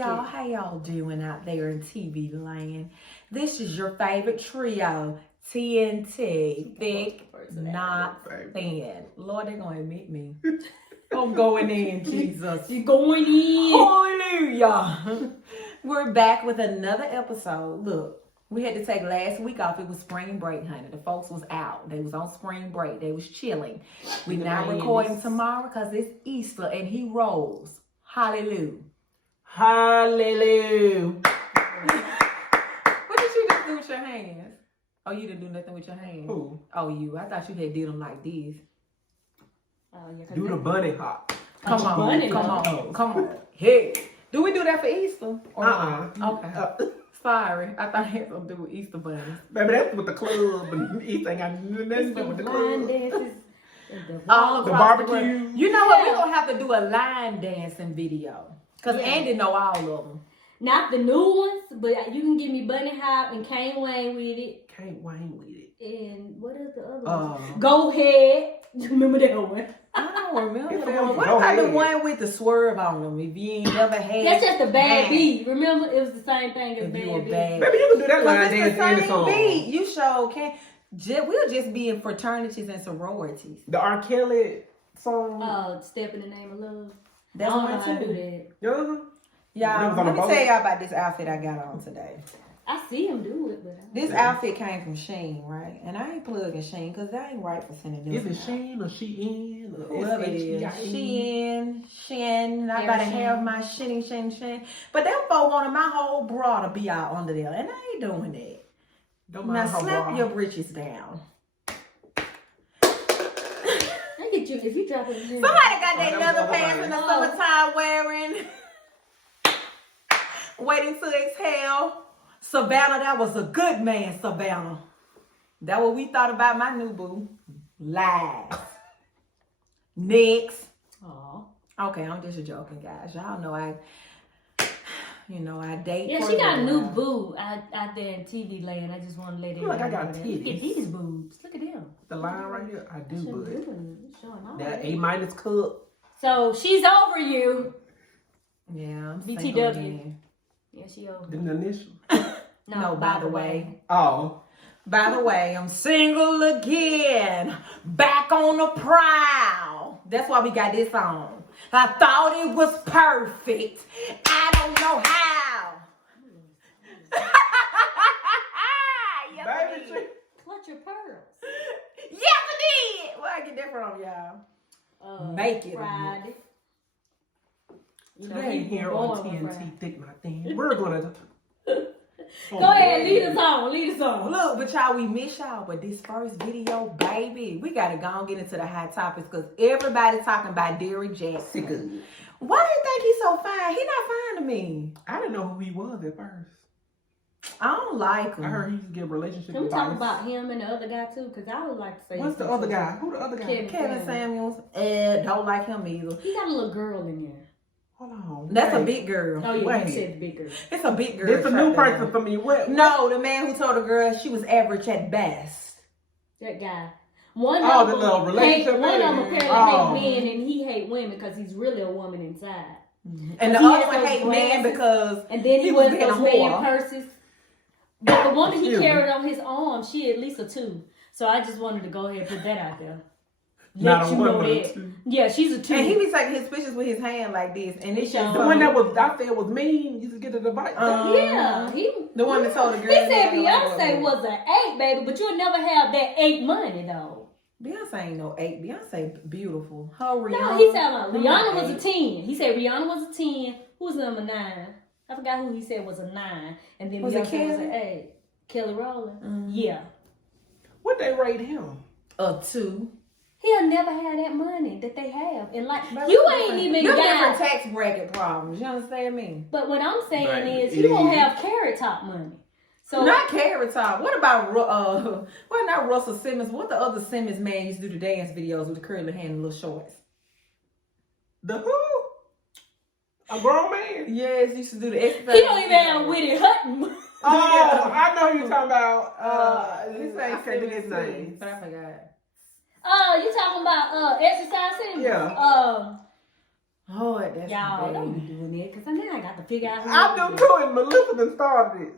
y'all. How y'all doing out there in TV land? This is your favorite trio, T.N.T. Thick, not thin. Lord, they're going to admit me. I'm going in, Jesus. You're going in. Hallelujah. We're back with another episode. Look, we had to take last week off. It was spring break, honey. The folks was out. They was on spring break. They was chilling. We not recording tomorrow because it's Easter and he rose. Hallelujah. Hallelujah. What did you just do with your hands? Oh, you didn't do nothing with your hands? Who? Oh, you. I thought you had did them like this. Yeah, do the bunny hop. Come on. Hey. Do we do that for Easter? Okay. Sorry. I thought I had something to do with Easter bunnies. Baby, that's with the club and Easter ain't got nothing to do with the club. Dances. All the barbecue. You know what? We're going to have to do a line dancing video. Because Andi know all of them. Not the new ones, but you can give me Bunny Hop and Kane Wayne with it. Kane Wayne with it. And what is the other one? Go Ahead. Remember that one? I don't remember that one. What about the one with the swerve on them? If you ain't never had that's just a bad beat. Remember? It was the same thing as bad beat. Baby, you can do that line dance in the song. Beat. You sure can. We'll just be in fraternities and sororities. The R. Kelly song. Step in the Name of Love. That's I one don't know how to do that. Y'all, let me tell y'all about this outfit I got on today. I see him do it, but this outfit came from Shein, right? And I ain't plugging Shein because that ain't right for sending them. Is it Shein or Shein? Whoever it is. Shein. I gotta have my Shein. But them folk wanted my whole bra to be out under there. And I ain't doing that. Now slap your britches down. If you drop it in here. Somebody got that leather pants in the summertime wearing. Waiting to exhale. Savannah, that was a good man, Savannah. That what we thought about my new boo. Lies. Next. Aw. Okay, I'm just joking, guys. Y'all know I date. Yeah, she got a new boo out there in TV land. I just want to let it. Look, I got titties. Look at these boobs. Look at them. The line right here, I do, but that that A- cup. So she's over you. Yeah, I'm BTW. Yeah, she over. The initial. No, by the way. Oh. By the way, I'm single again. Back on the prowl. That's why we got this on. I thought it was perfect. I don't know how. Yes, baby, clutch your pearls. Yes, I did. Where I get that from, y'all? Make it. Friday. Today here on T.N.T. Thick My Thing, we're going to... Go ahead, lead us on. Look, but y'all, we miss y'all. But this first video, baby, we got to go and get into the hot topics because everybody talking about Derrick Jaxn. Why do you think he's so fine? He not fine to me. I didn't know who he was at first. I don't like him. I heard he used to get relationship Can we advice. talk about him and the other guy too? Because I would like to say. What's the other guy? Who the other guy? Kevin Samuels. Don't like him either. He got a little girl in there. Hold on. That's a big girl. Oh, yeah, you said the big girl. It's a big girl. It's a new person for me. What? No, the man who told the girl she was average at best. That guy. One the little relationship one of them apparently hate men and he hate women because he's really a woman inside. Mm-hmm. And the other one hate men because and then he wears those man whore. purses. But the woman he carried on his arm, she at least a 2. So I just wanted to go ahead and put that out there. Not a 1, but a 2. Yeah, she's a 2. And he be taking his pictures with his hand like this. And it's just the one that was out there was mean. You just get to the bite. Yeah. The one that told the girl. He said Beyonce was an 8, baby, but you'll never have that 8 money, though. Beyonce ain't no 8. Beyonce beautiful. Her Rihanna. No, he said Rihanna was a 10. He said Rihanna was a 10. Who was number 9? I forgot who he said was a 9. And then Beyonce was an 8. Kelly Rowland? Yeah. What they rate him? A 2. He'll never have that money that they have. And like, you ain't even got different tax bracket problems. You understand me? But what I'm saying is he won't have Carrot Top money. So not Carrot Top. What about not Russell Simmons? What the other Simmons man used to do the dance videos with the curly hair and little shorts? The who? A grown man? Yes, he used to do the exercise. He don't even have Whitney Hutton. Oh, I know who you're talking about. This ain't said his name, but I forgot. You talking about exercise Simmons? Yeah. Oh, that's Y'all bad. don't be doing it because now I got to figure out who I'm it doing is. too, and Melissa done started it.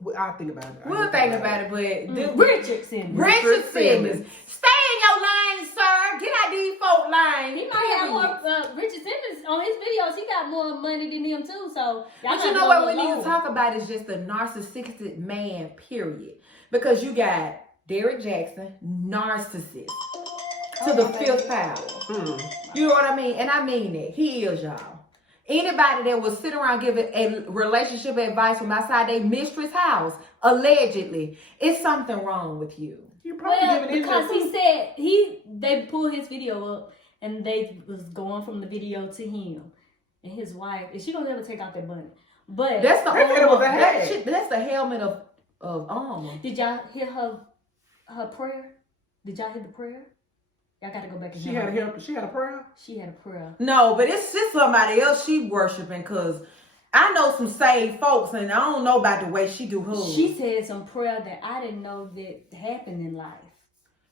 Well, I'll think about it. We'll think about it, but Richard Simmons. Richard Simmons. Stay in your lane, sir. Get out these folk lane. He might have more. Richard Simmons on his videos. He got more money than him too. So but you know what we need to talk about is just the narcissistic man. Period. Because you got Derrick Jaxn, narcissist to the fifth power. You know what I mean? And I mean it. He is, y'all. Anybody that will sit around giving a relationship advice from outside their mistress' house, allegedly, it's something wrong with you. Well, because he said they pulled his video up and they was going from the video to him and his wife. And she don't ever take out that bunny. But that's the hat. That's the helmet of armor. Did y'all hear her prayer? Did y'all hear the prayer? Y'all got to go back and She had a prayer? She had a prayer. No, but it's just somebody else she worshiping because I know some saved folks and I don't know about the way she do hers. She said some prayer that I didn't know that happened in life.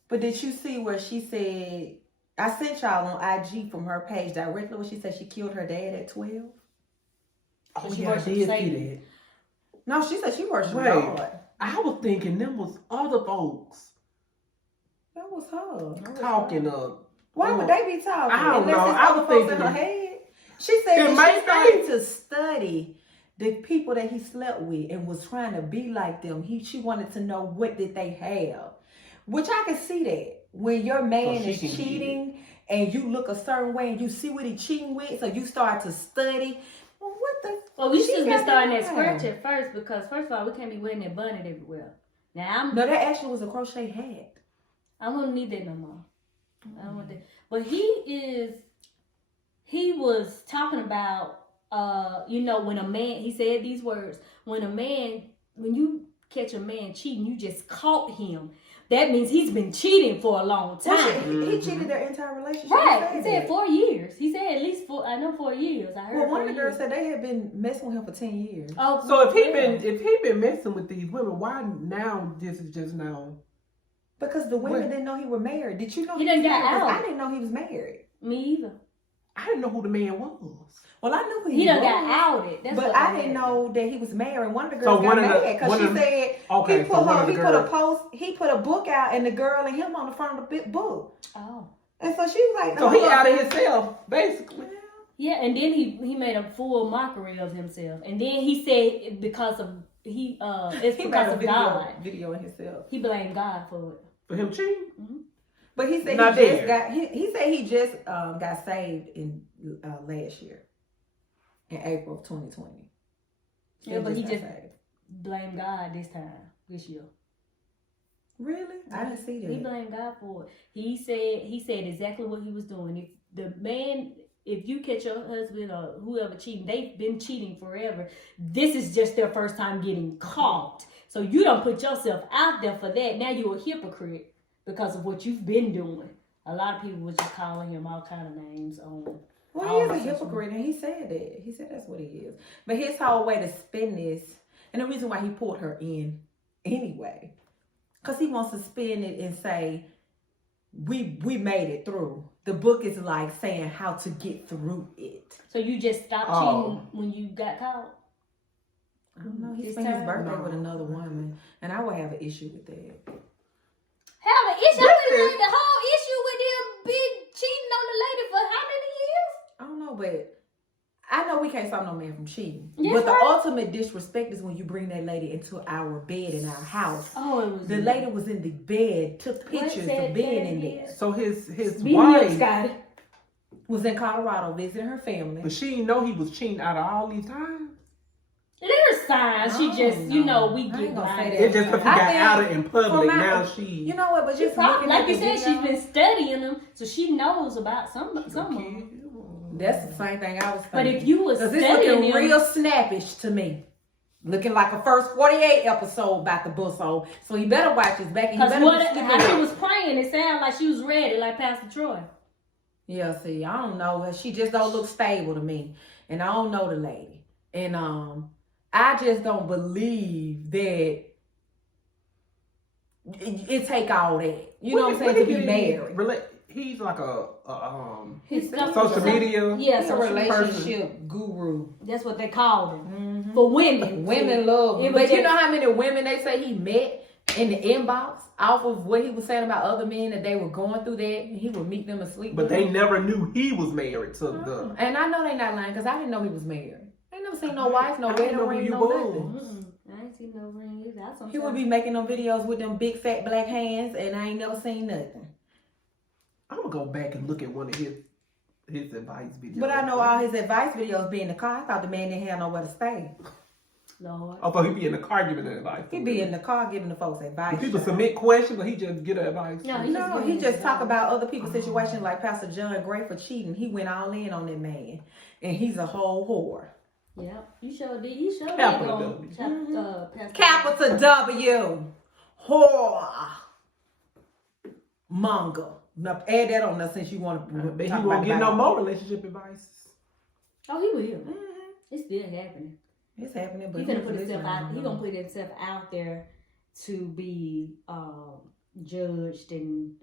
But did you see where she said, I sent y'all on IG from her page directly where she said she killed her dad at 12? Oh, she yeah, I did see that. No, she said she worshiped God. I was thinking them was other folks. That was her. Talking up. Why would they be talking? I don't know. I was thinking in her that. head. She said It that she might started to study the people that he slept with and was trying to be like them. She wanted to know what did they have. Which I can see that. When your man is cheating and you look a certain way and you see what he cheating with, so you start to study. Well, what the? Well, we should have been starting that scratch at first because first of all, we can't be wearing that bunny everywhere. Now No, that actually was a crochet hat. I don't need that no more. I don't want that. But he was talking about, when a man, he said these words, when you catch a man cheating, you just caught him. That means he's been cheating for a long time. He cheated their entire relationship. Right. He said 4 years. He said at least 4 years. I heard. Well, one of the girls said they had been messing with him for 10 years. Oh, so if he been messing with these women, why now this is just now? Because the women didn't know he was married. Did you know he done got out? I didn't know he was married. Me either. I didn't know who the man was. Well, I knew who he done got outed. That's but what I didn't know that he was married. One of the girls got mad because she said he put a book out and the girl and him on the front of the book. Oh. And so she was like, so he out of himself, basically. Yeah, and then he made a full mockery of himself, and then he said because of it's because of God. Video of himself. He blamed God for it. For him cheating? Mm-hmm. But he said he just got saved in last year, in April of 2020. Yeah, but he just blamed God this year. Really? I didn't see that. He blamed God for it. He said exactly what he was doing. If you catch your husband or whoever cheating, they've been cheating forever. This is just their first time getting caught. So you don't put yourself out there for that. Now you're a hypocrite because of what you've been doing. A lot of people was just calling him all kind of names on. Well, he is a hypocrite, and he said that. He said that's what he is. But his whole way to spin this, and the reason why he pulled her in anyway, because he wants to spin it and say, we made it through. The book is like saying how to get through it. So you just stopped cheating when you got caught? I don't know. He spent his birthday with another woman, and I would have an issue with that. Have an issue? I would have the whole issue with him being cheating on the lady for how many years? I don't know, but I know we can't stop no man from cheating. Yes, but the ultimate disrespect is when you bring that lady into our bed in our house. Oh, it was the lady was in the bed, took pictures of being in there. So his wife was in Colorado visiting her family. But she didn't know he was cheating out of all these times. There's signs. She just, we get blind. It's just because he got outed in public. Now she. You know what? But just like you said, she's been studying him, so she knows about some of them. That's the same thing I was thinking. But if you was studying it's looking him, real snappish to me. Looking like a first 48 episode about the busso. So you better watch this back. Because how she was praying, it sounded like she was ready, like Pastor Troy. Yeah, see, I don't know. She just don't look stable to me. And I don't know the lady. And I just don't believe that it take all that. You know what I'm saying? To be married. he's like a His social media. Yeah, He's a social relationship guru. That's what they called him for women. Women love him. But you know how many women they say he met in the inbox off of what he was saying about other men that they were going through that and he would meet them asleep. But they never knew he was married to the. And I know they not lying because I didn't know he was married. I ain't never seen no wife, no wedding ring, no nothing. I ain't seen no ring either. He would be making them videos with them big fat black hands, and I ain't never seen nothing. I'm gonna go back and look at one of his advice videos. But I know all his advice videos be in the car. I thought the man didn't have nowhere to stay. Lord. I thought he'd be in the car giving the advice. He be in the car giving the folks advice. Do people submit questions, or he just get advice? No, he just talk about other people's situations, like Pastor John Gray for cheating. He went all in on that man, and he's a whole whore. Yeah, you sure did. He sure Capital did. Capital W. Whore. Monger. Now add that on there since you want to. But he won't get no more relationship advice. Oh, he will. It's still happening. It's happening, but He's gonna put himself out. He gonna put himself out there to be judged, and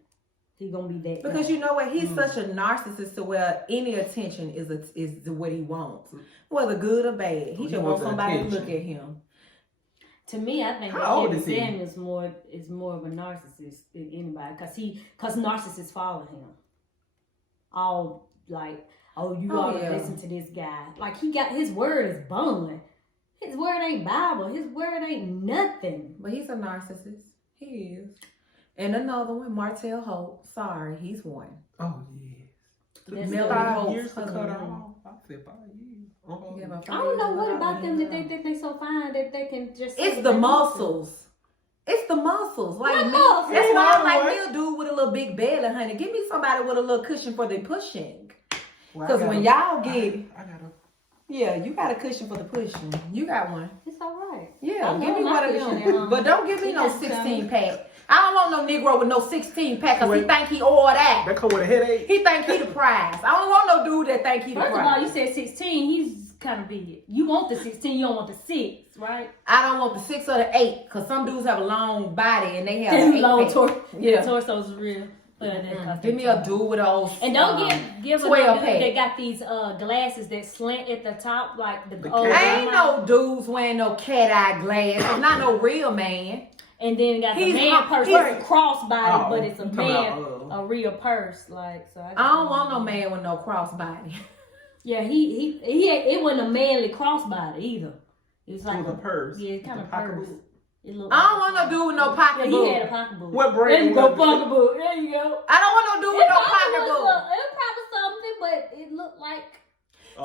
he gonna be that. Because you know what, he's such a narcissist to where any attention is what he wants, whether good or bad. He just wants somebody to look at him. To me, I think How old that is he? Sam is more of a narcissist than anybody, because narcissists follow him. All like, oh, you ought to listen to this guy. Like he got his word is bond. His word ain't Bible. His word ain't nothing. But he's a narcissist. He is. And another one, Martell Holt. Sorry, he's one. Oh yes. Melody 5 Holt's years to cut husband. her off. I said 5 years. I don't know what about them that they think they so fine that they can just. It's the muscles. It's the muscles. Like What me. muscles? That's why I like me a dude with a little big belly, honey. Give me somebody with a little cushion for the pushing. Because when y'all get. I got a. Yeah, you got a cushion for the pushing. You got one. It's all right. Yeah, give me one of them. But don't give me no 16 pack. I don't want no Negro with no 16 pack because he think he all that. That come with a headache. He think he the prize. I don't want no dude that think he the prize. First of all, you said 16. He's kind of big. You want the 16. You don't want the 6, right? I don't want the 6 or the 8 because some dudes have a long body and they have an 8 long pack. torso. Yeah. Torso's real. Give me a dude with those. And don't give 12 them pack. they got these glasses that slant at the top like the old. Ain't no dudes wearing no cat eye glasses. Not no real man. And then got the man purse. It's a crossbody, but it's a man, a real purse. Like so. I don't want no man with no crossbody. Yeah, it wasn't a manly crossbody either. It was like a purse. Yeah, kind of purse. I don't want no dude with no pocketbook. Yeah, he had a pocketbook. What brand? There you go, pocketbook. There you go. I don't want no dude with no pocketbook. It probably something, but it looked like.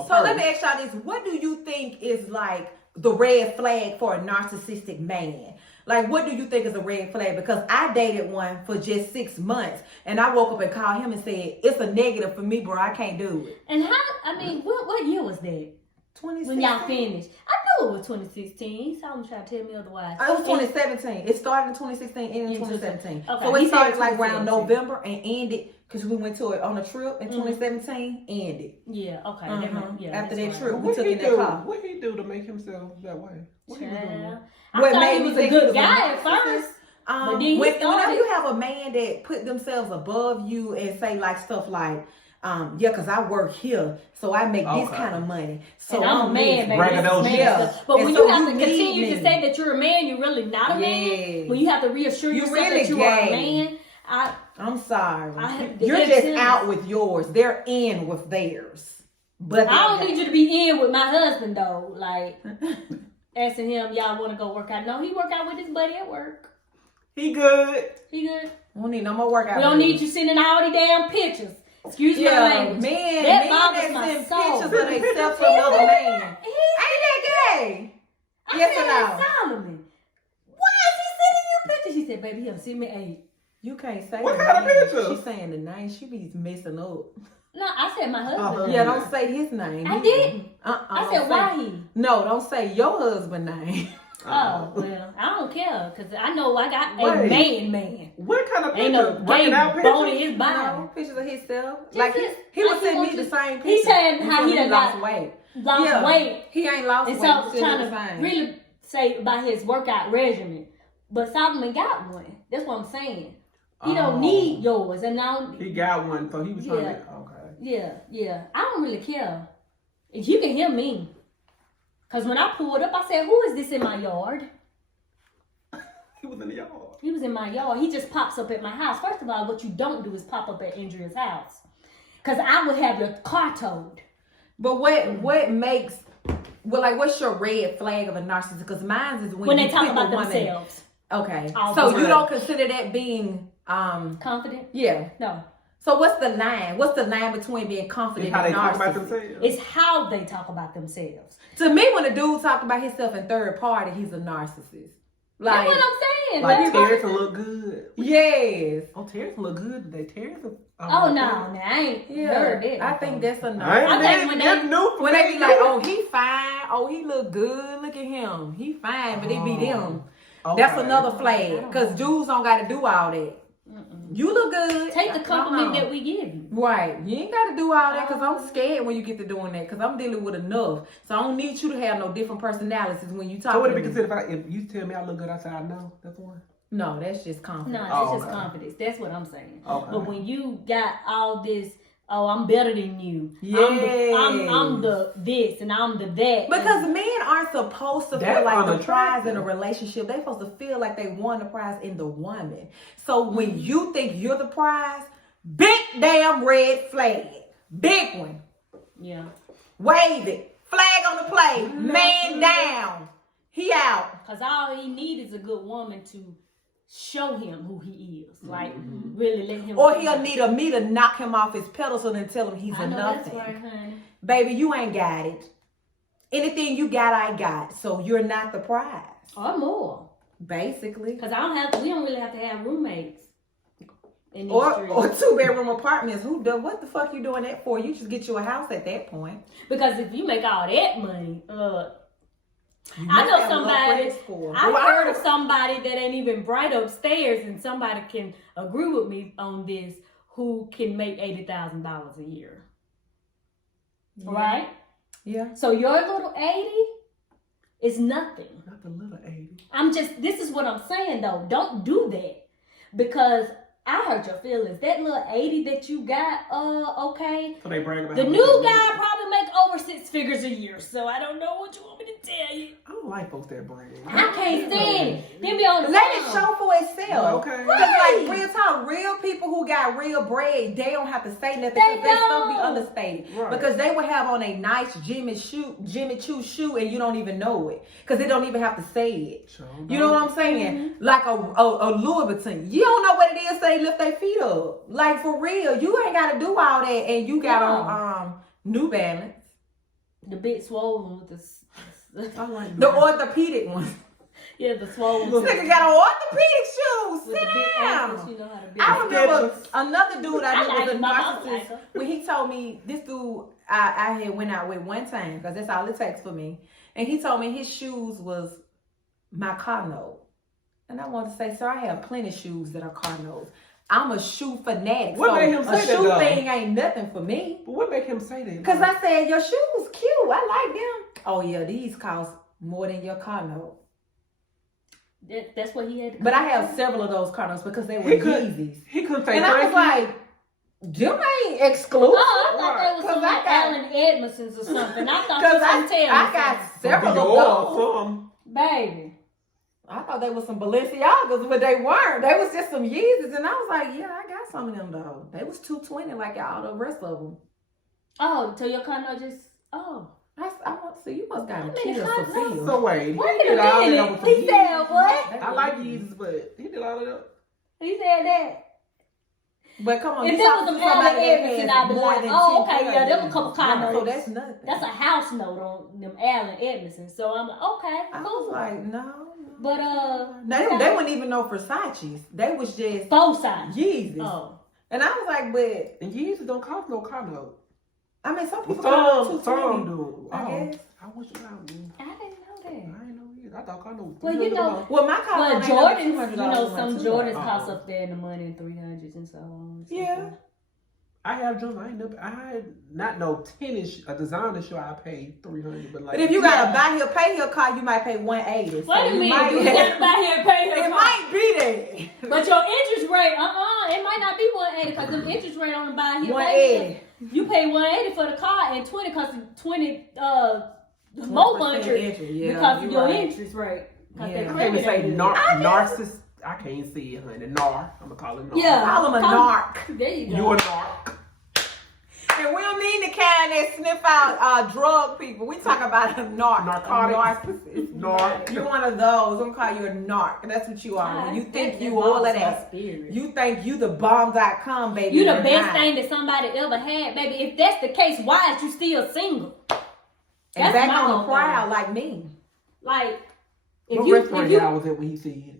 So let me ask y'all this: what do you think is like the red flag for a narcissistic man? Like, what do you think is a red flag? Because I dated one for just 6 months, and I woke up and called him and said, "It's a negative for me, bro. I can't do it." And how? I mean, what year was that? 2016. When y'all finished, I knew it was 2016. Someone tried to tell me otherwise. It was 2017. It started in 2016 and in 2017. Okay. So we started like 2017. around November and ended because we went to it on a trip in 2017. Ended. Yeah. Okay. After that trip, we What took he in that car. What he do to make himself that way? What he was doing? I What thought made he me was a think he good was a guy at narcissist? first. But then he Whenever started. you have a man that put themselves above you and say like stuff like, yeah, because I work here, so I make this kind of money. So and I'm a man, baby. But when so you have to need continue me. to say that you're a man, you're really not a man. When you have to reassure yourself really that you are a man, I'm sorry. You're just out with yours. They're in with theirs. But I don't need you to be in with my husband though. Like asking him, y'all want to go work out? No, he work out with his buddy at work. He good. He good. We don't need no more workout. We don't need you sending all the damn pictures. Excuse my language. Men that send soul. pictures of themselves to another man. Ain't that gay? Yes or no? Solomon. Why is he sending you pictures? She said, baby, he'll send me 8. You can't say what the kind name. of pictures? She's saying the name. She be messing up. No, I said my husband. Yeah, don't say his name. I did. I said why he. No, don't say your husband's name. Oh, well, I don't care, because I know I got a man. What kind of Ain't picture? no Working out gay bone in pictures? his body. No, pictures of himself. Just Like he would send me the same picture. He said how he done lost got weight. Lost weight. He ain't lost And weight. so trying to really say about his workout regimen. But Solomon got one. That's what I'm saying. He don't need yours, and now he got one, so he was trying to. Okay. Yeah. I don't really care. If you can hear me, cause when I pulled up, I said, "Who is this in my yard?" He was in the yard. He was in my yard. He just pops up at my house. First of all, what you don't do is pop up at Andrea's house, cause I would have your car towed. But what makes what's your red flag of a narcissist? Because mine is when they talk about themselves. Okay, so you don't consider that being confident? Yeah. No. So what's the line? What's the line between being confident and narcissist? Talk about themselves? It's how they talk about themselves. To me, when a dude talks about himself in third party, he's a narcissist. That's what I'm saying. Like Terizon look good. Yes. Oh, Terizon look good today. Terizon. Oh no, I ain't heard it. I think that's a narcissist. I think when they be like, oh, he fine. Oh, he look good. Look at him. He fine, but it be them. Okay. That's another flag. Because dudes don't got to do all that. You look good. Take the compliment that we give you. Right. You ain't got to do all that because I'm scared when you get to doing that because I'm dealing with enough. So I don't need you to have no different personalities when you talk. So would it be considered if you tell me I look good, I say I know? That's one? No, that's just confidence. No, that's just confidence. That's what I'm saying. Okay. But when you got all this, I'm better than you. Yes. I'm the this and I'm the that. Because men aren't supposed to feel like the prize in a relationship. They're supposed to feel like they won the prize in the woman. So when you think you're the prize, big damn red flag. Big one. Yeah. Wave it. Flag on the play. Man down. He out. Because all he needs is a good woman to show him who he is. Like, really let him. Or he'll need me to knock him off his pedestal and tell him he's a nothing. That's right, honey. Baby, you ain't got it. Anything you got, I got. So you're not the prize. Or more. Basically. Because we don't really have to have roommates. Or 2-bedroom apartments. What the fuck you doing that for? You just get you a house at that point. Because if you make all that money, I know somebody. I heard of somebody that ain't even bright upstairs, and somebody can agree with me on this who can make $80,000 a year. Yeah. Right? Yeah. So your little 80 is nothing. Not the little 80. This is what I'm saying though. Don't do that because I hurt your feelings. That little 80 that you got, okay. So they brag about the new guy probably make over 6 figures a year. So I don't know what you want me to tell you. I don't like folks that brag. I can't stand it. They be on the Let it show for itself. Okay. Right. Like real talk, real people who got real bread, they don't have to say nothing because their stuff be understated. Right. Because they would have on a nice Jimmy Choo shoe and you don't even know it. Because they don't even have to say it. Sure, you know what I'm saying? Like a Louis Vuitton. You don't know what it is, so they lift their feet up. Like for real. You ain't got to do all that and you got on New Balance. The big swollen with the orthopedic one. Yeah, the swollen. This nigga got on orthopedic shoes. Sit down. You know I remember another dude I knew was a narcissist. When he told me, this dude I had went out with one time, because that's all it takes for me. And he told me his shoes was my car note. And I wanted to say, sir, I have plenty of shoes that are car notes. I'm a shoe fanatic. What made him say that? A shoe thing ain't nothing for me. But what made him say that? Because I said, your shoes cute. I like them. Oh, yeah, these cost more than your car note. That's what he had to. But I have several of those car notes because they were Yeezys. He couldn't say and I was like, them ain't exclusive. Oh, I thought they was some like Allen Edmondsons or something. I thought I got several of those. Baby. I thought they was some Balenciagas, but they weren't. They was just some Yeezys. And I was like, yeah, I got some of them though. They was $220 like all the rest of them. Oh, so your car note just, I want to see. You must got a kid or something. So wait, he did all that. He said what? I like Yeezys, but he did all of that. He said that. But come on, if there was some Allen Edmondson, I'd be like, oh, okay, yeah, there was a couple car notes. So that's nothing. That's a house note on them Allen Edmondson. So I'm like, okay, cool. I was like, no. But they wouldn't even know Versace's. They was just Versace. Yeezys. Oh. And I was like, but and Yeezys don't cost no car note. I mean, some people some do. I guess. I wish you out. I didn't know that. I didn't know either. I thought car note. Well, you know. Well, my car note. Jordans, some Jordans cost up there in the money in $300s and so on. Yeah. I have drunk. I not no tennis, a designer show. I paid $300, but like. But if you gotta buy here, pay here car, you might pay $180. What do you mean? You gotta buy here, pay here. It might be there. But your interest rate, it might not be 180 because the interest rate on the buy here, 180. You pay 180 for the car and 20 because 20 more interest because of your interest rate. Yeah. I can't even say narcissist. I can't see it, honey. Nar. I'm gonna call it narc. Yeah, call him a narc. There you go. You a narc. And we don't mean the kind that sniff out drug people. We talk about a narc. Narcotics. A narcissist. Narc. You're one of those. I'm gonna call you a narc. And that's what you are. When you think you all of that. You think you the bomb.com, baby. You the best thing that somebody ever had, baby. If that's the case, why is you still single? And back on the prowl like me. Like, what restaurant y'all was at when he said it?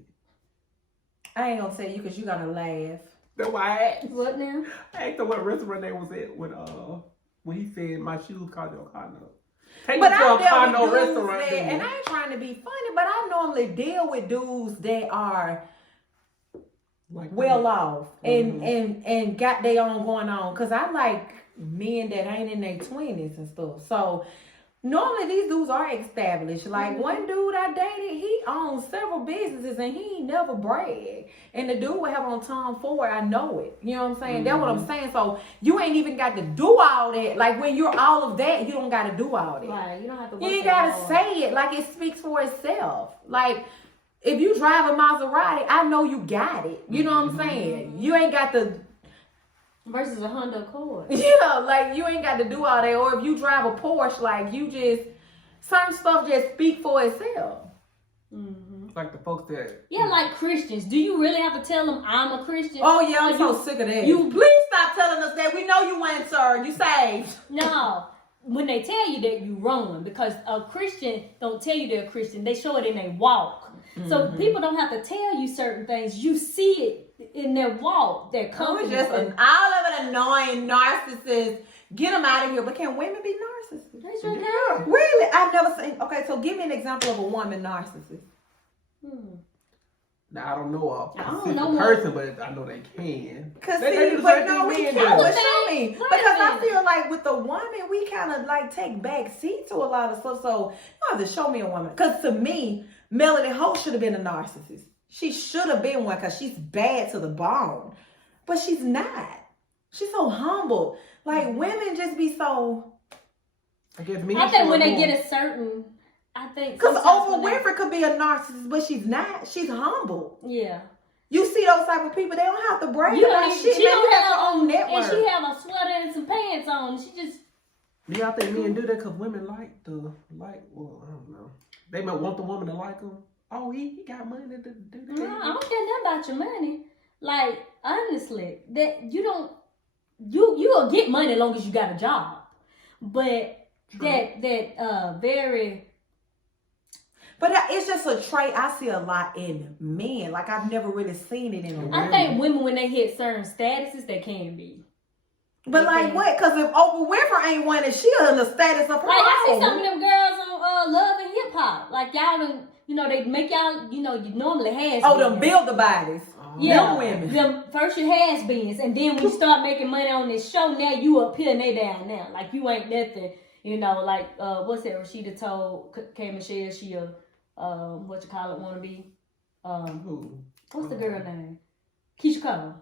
I ain't gonna tell you because you're gonna laugh. That's why I asked. What now? I asked him what restaurant they was at when he said my shoes caught your condo. Take me to a condo restaurant. And I ain't trying to be funny, but I normally deal with dudes that are like well off and got their own going on. Cause I like men that ain't in their 20s and stuff. So normally these dudes are established. Like one dude I dated, he owns several businesses and he ain't never brag. And the dude would have on Tom Ford, I know it. You know what I'm saying? That's what I'm saying. So you ain't even got to do all that. Like when you're all of that, you don't got to do all that. Right. You don't have to. You ain't got to say it. Like it speaks for itself. Like if you drive a Maserati, I know you got it. You know what I'm saying? You ain't got to. Versus a Honda Accord. Yeah, like you ain't got to do all that. Or if you drive a Porsche, like you just, certain stuff just speak for itself. Like the folks that. Yeah, like Christians. Do you really have to tell them I'm a Christian? Oh yeah, I'm so sick of that. You please stop telling us that. We know you ain't, sir. You saved. No. When they tell you that, you wrong. Because a Christian don't tell you they're a Christian. They show it in their walk. So people don't have to tell you certain things. You see it in their walk. Their company. Just all of an annoying narcissist. Get them out of here. But can women be narcissists? They sure can. Really? I've never seen. Okay, so give me an example of a woman narcissist. Now I don't know a I don't specific know person, but I know they can. Cause they see, but no, we can't. Show me. Because I minute. feel like with the woman, we kind of like take back seat to a lot of stuff. So you have to show me a woman. Because to me, Melody Holt should have been a narcissist. She should have been one because she's bad to the bone. But she's not. She's so humble. Like women just be so. I guess I think when they get a certain. I think because Oprah Winfrey could be a narcissist, but she's not. She's humble. Yeah. You see those type of people, they don't have to brag you about shit. She don't have her own network. And she have a sweater and some pants on. She just. Do y'all think men do that because women well, I don't know. They might want the woman to like them. Oh, he got money to do that. No, I don't care nothing about your money. Like, honestly, that you don't. You'll get money as long as you got a job. But that very. But it's just a trait I see a lot in men. Like, I've never really seen it in a woman. I think women, when they hit certain statuses, they can be. But like what? Because if Oprah Winfrey ain't winning, she in the status of her Like, I see own. some of them girls on Love and Hip Hop. Like, y'all done, they make y'all, you normally has. Oh, them build the bodies. Yeah, them women. Them first you has-beens. And then when you start making money on this show, now you up here and they down now. Like, you ain't nothing. Like, what's that? Rashida told K. Michelle she a... wannabe. Who? What's the girl name? Keisha Cole.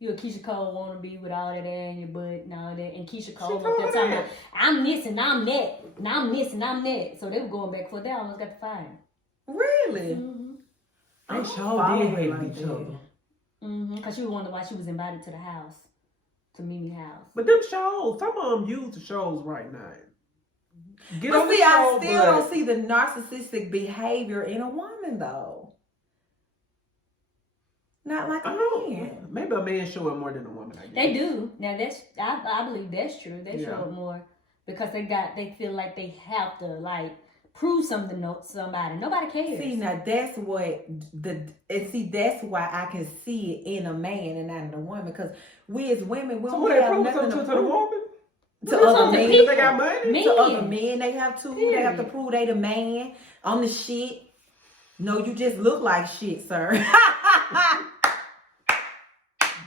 You a Keisha Cole wannabe with all that air in your butt and all that. And Keisha Cole up there talking about, I'm this and I'm that. And I'm this and I'm that. So they were going back for that. I almost got to find. Really? They sure did hate each other. Because she was wondering why she was invited to the house. To Mimi's house. But them shows, some of them use the shows right now. But see, I still don't see the narcissistic behavior in a woman, though. Not like a man. Maybe a man show it more than a woman, I guess. They do. Now, I believe that's true. They show it more because they feel like they have to, like, prove something to somebody. Nobody cares. See, now that's what that's why I can see it in a man and not in a woman. Because we as women, we don't have nothing to the woman. To other men, they got money. Men. To other men, they have to. They have to prove they the man on the shit. No, you just look like shit, sir.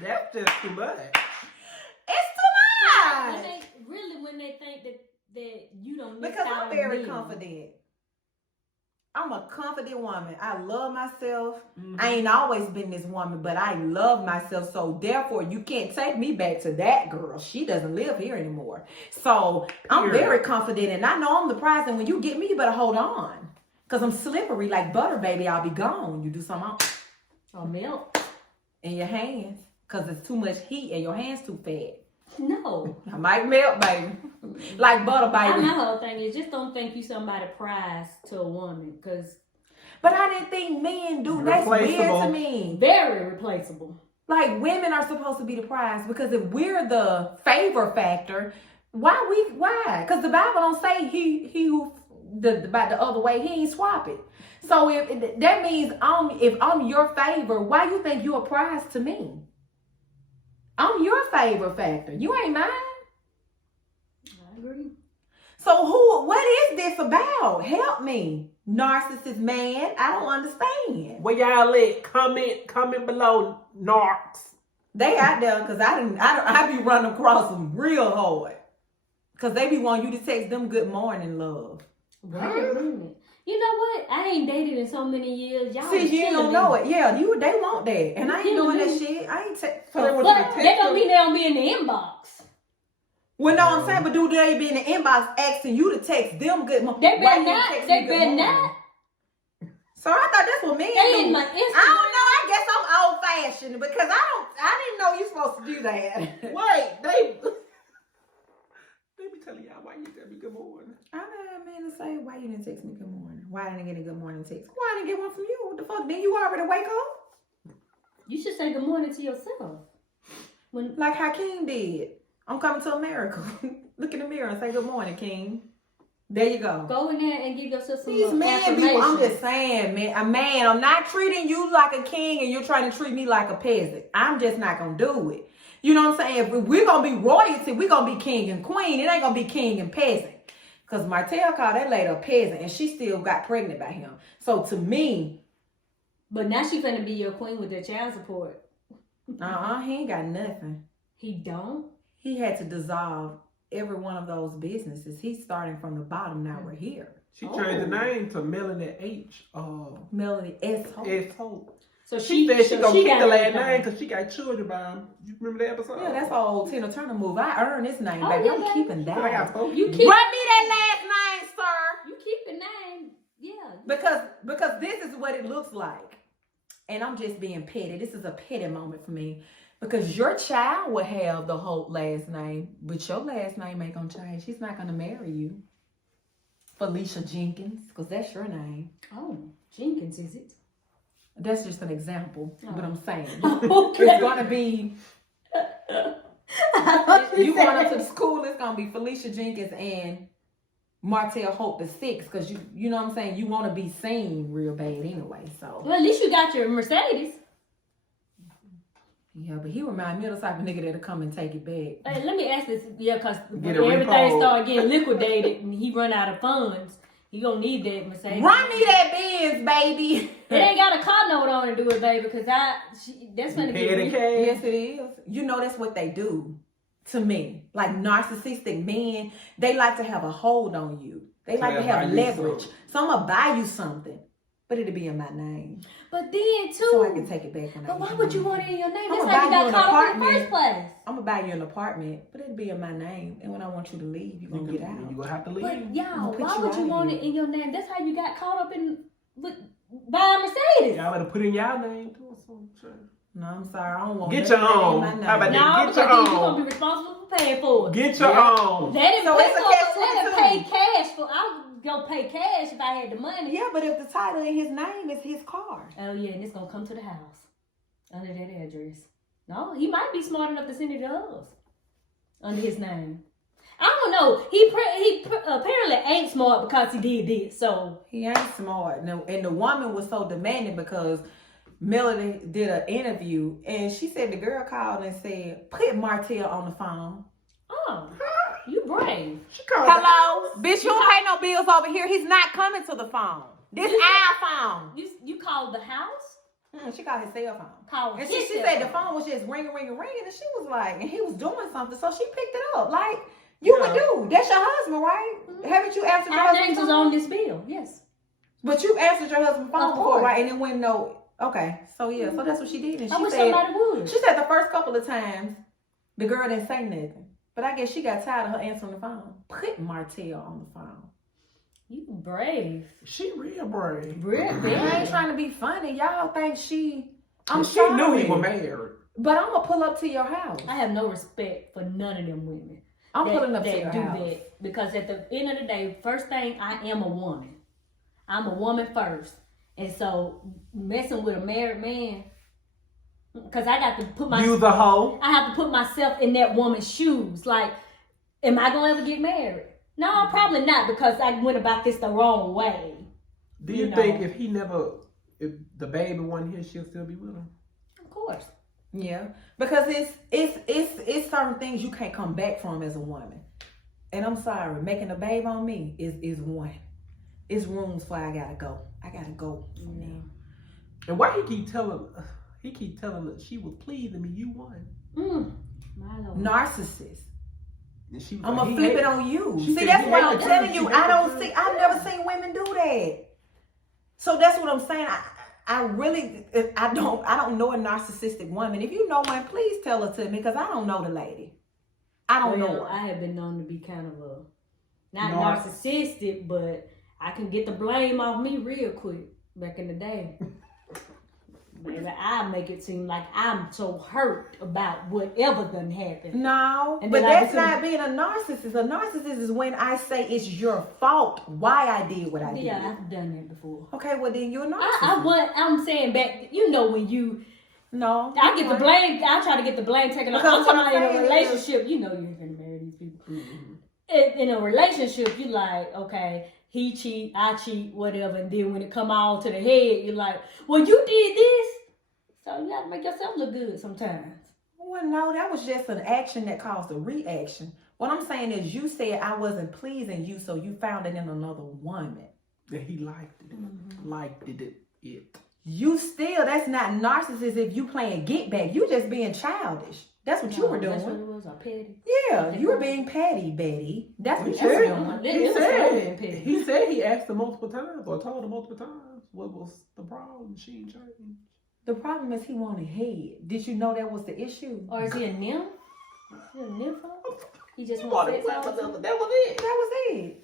That's just too much. It's too God. When they think that you don't miss Because out I'm on very them. confident. I'm a confident woman. I love myself. Mm-hmm. I ain't always been this woman, but I love myself. So therefore, you can't take me back to that girl. She doesn't live here anymore. So I'm very confident, and I know I'm the prize. And when you get me, you better hold on, cause I'm slippery like butter, baby. I'll be gone. You do something Or milk. in your hands, cause it's too much heat and your hands too fat. No. I might melt, baby. Like butter, baby. My whole thing is just don't think you somebody prize to a woman, because. But I didn't think men do. That's weird to me. Very replaceable. Like women are supposed to be the prize, because if we're the favor factor, why? Because the Bible don't say he who about the other way, he ain't swap it. So if that means if I'm your favor, why you think you're a prize to me? I'm your favor factor. You ain't mine. I agree. So what is this about? Help me. Narcissist man. I don't understand. Where y'all at? Comment below, narcs. They out there, because I be running across them real hard. Because they be wanting you to text them good morning, love. Wait a minute. You know what? I ain't dated in so many years. Y'all see, you don't know it. Yeah, they want that. And I ain't doing that shit. I ain't So they want you to text that don't them? mean they don't be in the inbox. Well, no, I'm saying, but do they be in the inbox asking you to text them good morning? They better not. They better not. So I thought that's what men They in do. my I Instagram. don't know. I guess I'm old fashioned, because I didn't know you supposed to do that. Wait, they be telling y'all why you tell me good morning. I mean to say, why you didn't text me good morning? Why I didn't get a good morning text? Why I didn't get one from you? What the fuck? Didn't you already wake up? You should say good morning to yourself. Like Hakeem did. I'm coming to America. Look in the mirror and say good morning, King. There you go. Go in there and give yourself some These men affirmation. I'm just saying, man. I'm not treating you like a king and you're trying to treat me like a peasant. I'm just not going to do it. You know what I'm saying? If we're going to be royalty, we're going to be king and queen. It ain't going to be king and peasant. Because Martell called that lady a peasant and she still got pregnant by him. So to me. But now she finna be your queen with that child support. He ain't got nothing. He don't? He had to dissolve every one of those businesses. He's starting from the bottom. Now we're here. She changed the name to Melanie H. Melanie S. Hope. So she said she gonna keep the last name because she got children by him. You remember that episode? Yeah, that's old Tina Turner move. I earned this name, baby. I'm keeping that. I got spoken. You keep Run me that last name, sir. You keep the name, yeah. Because this is what it looks like. And I'm just being petty. This is a petty moment for me. Because your child will have the Hope last name, but your last name ain't gonna change. She's not gonna marry you. Felicia Jenkins, because that's your name. Oh, Jenkins, is it? That's just an example, but I'm saying. Okay. It's gonna be you going up to the school, it's gonna be Felicia Jenkins and Martell Hope the sixth, because you know what I'm saying, you want to be seen real bad anyway. So well, at least you got your Mercedes. yeah, but he remind me of the type of nigga that'll come and take it back. Hey, let me ask this, because when Get a everything repo. start getting liquidated and he run out of funds, he gonna need that Mercedes. Run me that Benz, baby. It ain't got a car note on to do it, baby, because that's gonna Pay the get cash. Yes, it is. You know that's what they do to me. Like narcissistic men, they like to have a hold on you. They like to have leverage. So I'm gonna buy you something, but it'll be in my name, But then too, so I can take it back when I but get why would you money. want it in your name? I'ma That's how you buy you got an caught up in the apartment. first place. I'm gonna buy you an apartment, but it'll be in my name. And when I want you to leave, you're gonna get out. You're gonna have to leave. But y'all, put why you would you out want here. it in your name? That's how you got caught up in buying Mercedes. Y'all better put in y'all name too or something. No, I'm sorry. I don't want Get nothing your own. in my name. How about No, Get because your then you're own. gonna be responsible for paying for it. Get your Yeah. own. Let him So pay it's a for it. catch-22. Let him pay cash for. I would go pay cash if I had the money. Yeah, but if the title in his name is his car. Oh yeah, and it's gonna come to the house under that address. No, he might be smart enough to send it to us under his name. I don't know. He apparently ain't smart because he did this. So He ain't smart. And the woman was so demanding because Melody did an interview and she said the girl called and said, put Martell on the phone. oh, you brave. She called Hello? Bitch, you don't pay no bills over here. He's not coming to the phone. This our phone. You called the house? She called his cell phone. Called And his she cell said the phone. phone was just ringing, and she was like, and he was doing something, so she picked it up. Like, you would do. That's your husband, right? Haven't you answered your Our husband's names was phone? on this bill, yes. But you answered your husband's phone Of before, course. right? And it went no. Okay, so yeah, so that's what she did. And I she wish said, somebody would. she said the first couple of times, the girl didn't say nothing. But I guess she got tired of her answering the phone. Put Martell on the phone. You brave. She real brave. Real I big. ain't trying to be funny. Y'all think she... I'm she sorry. knew he was married. But I'm going to pull up to your house. I have no respect for none of them women. I'm that, pulling up to that your do house. that. Because at the end of the day, first thing, I am a woman. I'm a woman first. And so messing with a married man, because I got to put my... You the hoe. I have to put myself in that woman's shoes. Like, am I going to ever get married? No, probably not, because I went about this the wrong way. Do you know. think if the baby wasn't here, she'll still be with him? Of course. Yeah, because it's certain things you can't come back from as a woman. And I'm sorry, making a baby on me is one. It's rooms where I gotta go. I gotta go from there. And why he keep telling her she was pleasing me, you won. My Lord. Narcissist. And she was I'm like, gonna he flip hate- it on you. She See, said that's he why hate I'm the telling truth. you, She hate the truth. I've never seen women do that. So that's what I'm saying. I don't know a narcissistic woman. If you know one, please tell her to me, because I don't know the lady. I don't know her. I have been known to be kind of a, not Narc- narcissistic, but I can get the blame off me real quick back in the day. Baby, I make it seem like I'm so hurt about whatever done happened. No, And but then I that's become- not being a narcissist. A narcissist is when I say it's your fault why I did what I did. Yeah, I've done that before. Okay, well then you're a narcissist. I'm saying back, you know, when you, No. I get the blame, I try to get the blame taken off. Because I'm talking what about in I'm a saying is- relationship, you know you're going to marry these people. Mhm. In a relationship, you like, okay, he cheat, I cheat, whatever, and then when it come all to the head, you're like, well, you did this, so you gotta make yourself look good sometimes. Well, no, that was just an action that caused a reaction. What I'm saying is you said I wasn't pleasing you, so you found it in another woman. That he liked it. Liked it. You still, that's not narcissist if you playing get back. You just being childish. That's what you were doing. That's what it was, a petty. Yeah, you were being petty, Betty. That's what He you were said- doing. He said he asked her multiple times or told her multiple times what was the problem. She ain't changed. The problem is he wanted head. Did you know that was the issue? Or is he a nymph? Is he a nymph? He just That wants sex all the was time? it. That was it.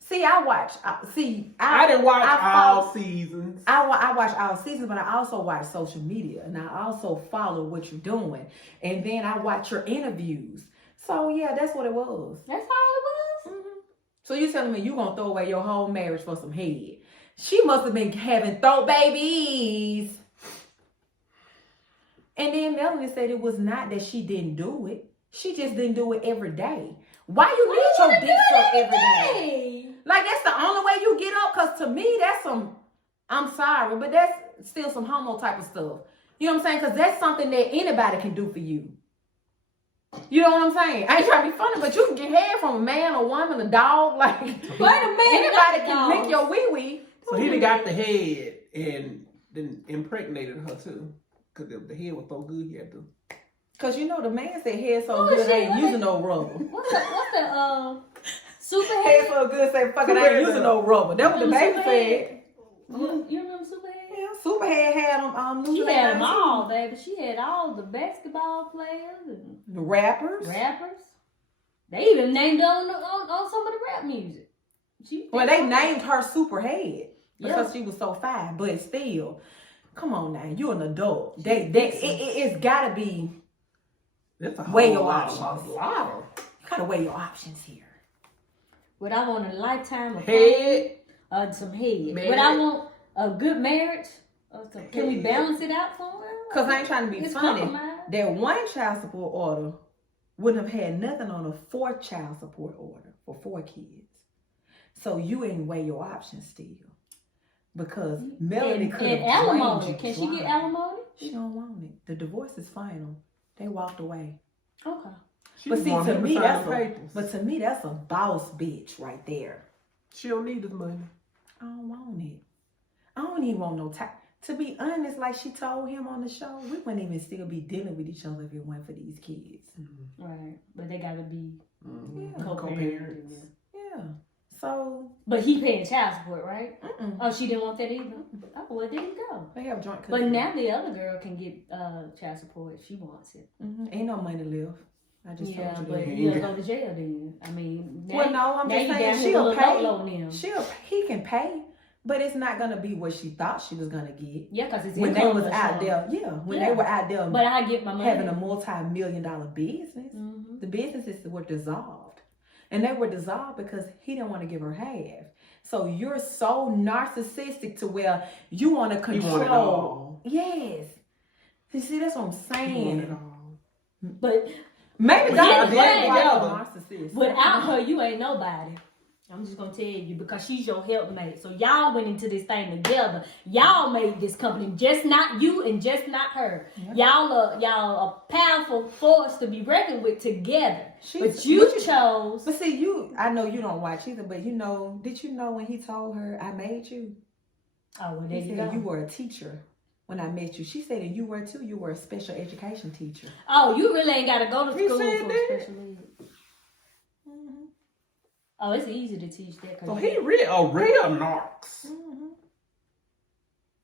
See, I watch. I didn't watch all follow- seasons. I watch all seasons, but I also watch social media, and I also follow what you're doing, and then I watch your interviews. So yeah, that's what it was. That's all it was? Mm-hmm. So you telling me you gonna throw away your whole marriage for some head? She must have been having throat babies. And then Melanie said it was not that she didn't do it. She just didn't do it every day. Why you need your dick sucked every day? Like, that's the only way you get up, because to me, that's some, I'm sorry, but that's still some homo type of stuff. You know what I'm saying? Because that's something that anybody can do for you. You know what I'm saying? I ain't trying to be funny, but you can get hair from a man, a woman, a dog. Like, Wait a minute. anybody can lick your wee-wee. So he done got the head and then impregnated her too. Because the head was so good he had to. Because you know the man said hair so Who is good, she? I ain't What using is- no rubber. What's the Superhead? Hair so good, say fucking I ain't using no rubber. That's what the baby Superhead? said. You remember Superhead? Yeah, Superhead had them. She had them all, baby. She had all the basketball players and The rappers. rappers. They even named her on some of the rap music. Well, they named her Superhead because Yeah. she was so fine. But still, come on now, you're an adult. It's gotta be. That's a Weigh whole your lot options. of lot. You gotta weigh your options here. Would I want a lifetime of Head. some head? Marriage. Would I want a good marriage? Can we Head. balance it out somewhere? Cause I ain't trying to be It's funny. compromise. That one child support order wouldn't have had nothing on a 4 child support order for 4 kids. So you ain't weigh your options still. Because Melanie could have and alimony. Can she get alimony? She don't want it. The divorce is final. They walked away. Okay. She But just see, want to him me, sign that's the papers. to me, that's a boss bitch right there. She don't need this money. I don't want it. I don't even want no time. To be honest, like she told him on the show, we wouldn't even still be dealing with each other if it weren't for these kids. Right. But they gotta be Yeah. co-parents. Yeah. So. But he paying child support, right? Mm-mm. Oh, she didn't want that either. Oh, well, there you go. They have joint But custody. now the other girl can get child support if she wants it. Ain't no money left. I just Yeah, told you but that. you gotta go to jail then. I mean, now, Well, no, I'm now just you saying down here she'll with pay. Lolo now. He can pay, but it's not gonna be what she thought she was gonna get. Yeah, because it's When they income was or out something. there, when Yeah. they were out there But I get my money. having a multi-million-dollar business, the businesses were dissolved, and they were dissolved because he didn't want to give her half. So you're so narcissistic to where you want to You want it control. all. Yes. You see, that's what I'm You want saying. it all. But Maybe But God here's did the narcissist. without her, you ain't nobody. I'm just gonna tell you because she's your helpmate. So y'all went into this thing together. Y'all made this company, just not you and just not her. Yeah. Y'all a powerful force to be reckoned with together. But you chose. But see, I know you don't watch either, but did you know when he told her, I made you? Oh, well, there He you said go. you were a teacher when I met you. She said, and you were too. You were a special education teacher. Oh, you really ain't got to go to He school said for that? special ed. Oh, it's easy to teach that. So he real narcs.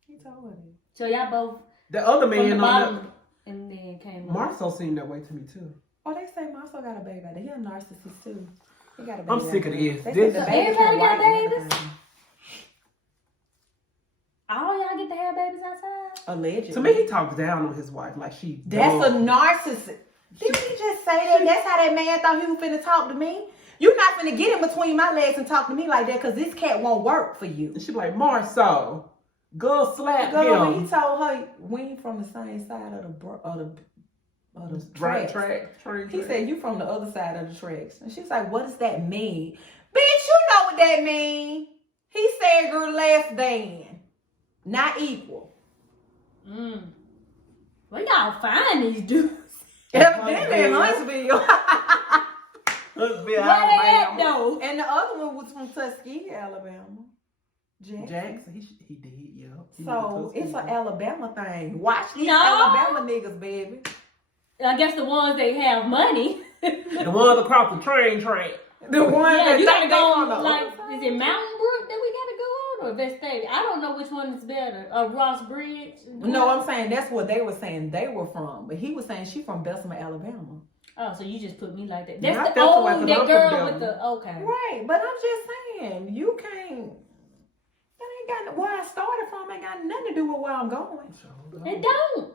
He told her. So y'all both The other from the man on bottom and then came the up. Marcel seemed that way to me too. Oh, they say Marcel got a baby out there. He a narcissist too. He got a baby. I'm out sick of there. this. They This- said the So baby everybody can got white and babies? everything. All y'all get to have babies outside? Allegedly. To me, he talks down on his wife like she. That's a dumb. narcissist. Didn't he just say that? That's how that man thought he was finna talk to me. You're not finna get in between my legs and talk to me like that because this cat won't work for you. And she be like, Marcel, go slap Girl, when him. he told her we ain't from the same side of the Right tracks. track. He said you from the other side of the tracks. And she's like, what does that mean? Bitch, you know what that mean. He said you're less than. Not equal. Well, y'all find these dudes. Evidently in Huntsville. Huntsville, Where they at Alabama. though? And the other one was from Tuskegee, Alabama. Jackson, he did, yeah. He So was a it's an Tuskegee. Alabama thing. Watch these No. Alabama niggas, baby. I guess the ones that have money. The ones across the train track. The one Yeah, that you gotta think go they on, from the like, other side. is it Mountain Brook that we gotta go on or Vestavia? I don't know which one is better. Ross Bridge? No, I'm saying that's what they were saying they were from. But he was saying she from Bessemer, Alabama. Oh, so you just put me like that. Not That's the that old, way, 'cause that I'm girl from with the, okay. Right, but I'm just saying, you can't, that ain't got, where I started from ain't got nothing to do with where I'm going. It don't.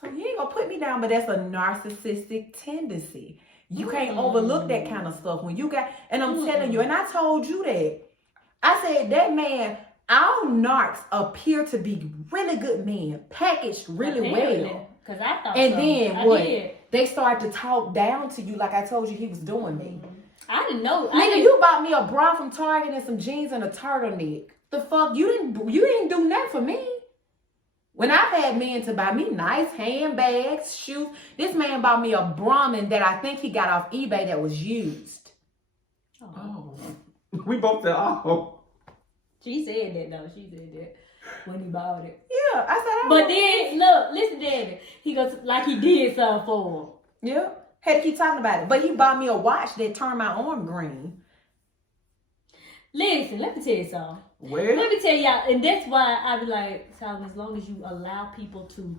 So you ain't gonna put me down, but that's a narcissistic tendency. You can't overlook that kind of stuff when you got, and I'm telling you, and I told you that. I said that man, all narcs appear to be really good men, packaged really well. Because I thought And so. then I what? did. They start to talk down to you like I told you he was doing me. I didn't know. Nigga, you bought me a bra from Target and some jeans and a turtleneck. The fuck? You didn't do nothing for me. When I've had men to buy me nice handbags, shoes, this man bought me a Brahmin that I think he got off eBay that was used. Oh. We both said, oh. She said that though. She said that when he bought it. Yeah, I said, I But don't- then look, listen, Daddy. He goes like he did something for yeah, had to keep talking about it. But he bought me a watch that turned my arm green. him. Listen, let me tell you something. Well, Let me tell y'all, and that's why I be like, Solomon, as long as you allow people to